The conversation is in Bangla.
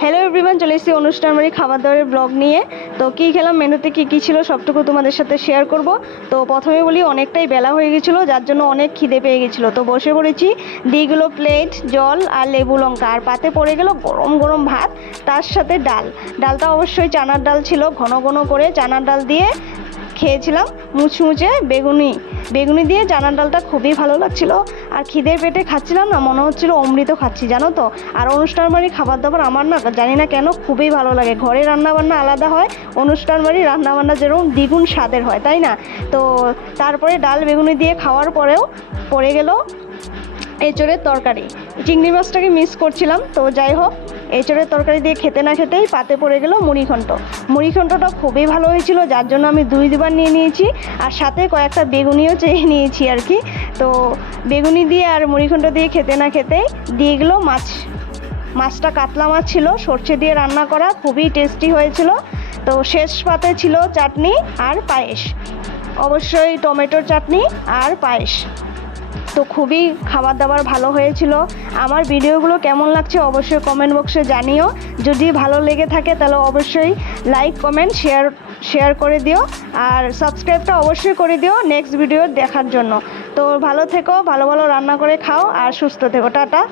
হ্যালো এভরিওয়ান, চলে এসেছি অনুষ্ঠান বাড়ি খাবার দাবারের ব্লগ নিয়ে। তো কী খেলাম, মেনুতে কী ছিল সবটুকু তোমাদের সাথে শেয়ার করব। তো প্রথমে বলি, অনেকটাই বেলা হয়ে গেছিলো, যার জন্য অনেক খিদে পেয়ে গেছিলো। তো বসে পড়েছি, দিয়েগুলো প্লেট, জল আর লেবু লঙ্কা, আর পাতে পড়ে গেল গরম গরম ভাত, তার সাথে ডালটা অবশ্যই চানার ডাল ছিল, ঘন ঘন করে চানার ডাল দিয়ে খেয়েছিলাম। মুচমুচে বেগুনি দিয়ে চানার ডালটা খুবই ভালো লাগছিল। আর খিদের পেটে খাচ্ছিলাম না, মনে হচ্ছিল অমৃত খাচ্ছি, জানো তো। আর অনুষ্ঠান বাড়ির খাবার দাবার আমার না জানি না কেন খুবই ভালো লাগে। ঘরে রান্নাবান্না আলাদা হয়, অনুষ্ঠান বাড়ির রান্নাবান্না যেরকম দ্বিগুণ স্বাদের হয়, তাই না? তো তারপরে ডাল বেগুনি দিয়ে খাওয়ার পরেও পড়ে গেল এঁচড়ের তরকারি। চিংড়ি মাছটাকে মিস করছিলাম, তো যাই হোক, এঁচড়ের তরকারি দিয়ে খেতে না খেতেই পাতে পড়ে গেল মুড়িঘণ্টটা খুবই ভালো হয়েছিল, যার জন্য আমি দুবার নিয়ে নিয়েছি। আর সাথে কয়েকটা বেগুনিও চেয়ে নিয়েছি আর কি। তো বেগুনি দিয়ে আর মুড়িঘণ্ট দিয়ে খেতে না খেতেই দিয়ে গেলো মাছটা কাতলা মাছ ছিল, সর্ষে দিয়ে রান্না করা, খুবই টেস্টি হয়েছিল। তো শেষ পাতে ছিল চাটনি আর পায়েস, অবশ্যই টমেটোর চাটনি আর পায়েস। তো খুবই খাবার দাবার ভালো হয়েছিল। আমার ভিডিওগুলো কেমন লাগছে অবশ্যই কমেন্ট বক্সে জানিও। যদি ভালো লেগে থাকে তাহলে অবশ্যই লাইক, কমেন্ট, শেয়ার করে দিও। আর সাবস্ক্রাইবটা অবশ্যই করে দিও নেক্সট ভিডিও দেখার জন্য। তো ভালো থেকো, ভালো ভালো রান্না করে খাও আর সুস্থ থেকো। টাটা।